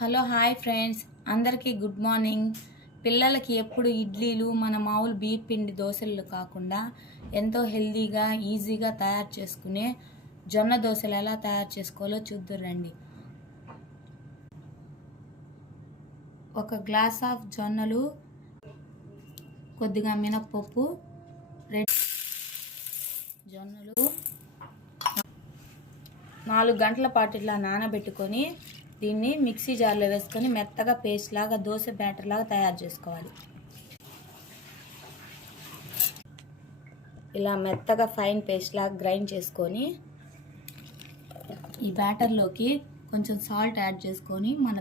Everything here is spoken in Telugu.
హలో హాయ్ ఫ్రెండ్స్, అందరికీ గుడ్ మార్నింగ్. పిల్లలకి ఎప్పుడు ఇడ్లీలు మన మామూలు బియ్యం పిండి దోశలు కాకుండా ఎంతో హెల్తీగా ఈజీగా తయారు చేసుకునే జొన్న దోశలు ఎలా తయారు చేసుకోవాలో చూద్దురండి. ఒక గ్లాస్ ఆఫ్ జొన్నలు, కొద్దిగా మినప్పప్పు, జొన్నలు 4 గంటల పాటు ఇలా నానబెట్టుకొని దీన్ని మిక్సీ జార్లో వేసుకొని మెత్తగా పేస్ట్ లాగా దోశ బ్యాటర్ లాగా తయారు చేసుకోవాలి. ఇలా మెత్తగా ఫైన్ పేస్ట్ లాగా గ్రైండ్ చేసుకొని ఈ బ్యాటర్లోకి కొంచెం సాల్ట్ యాడ్ చేసుకొని మన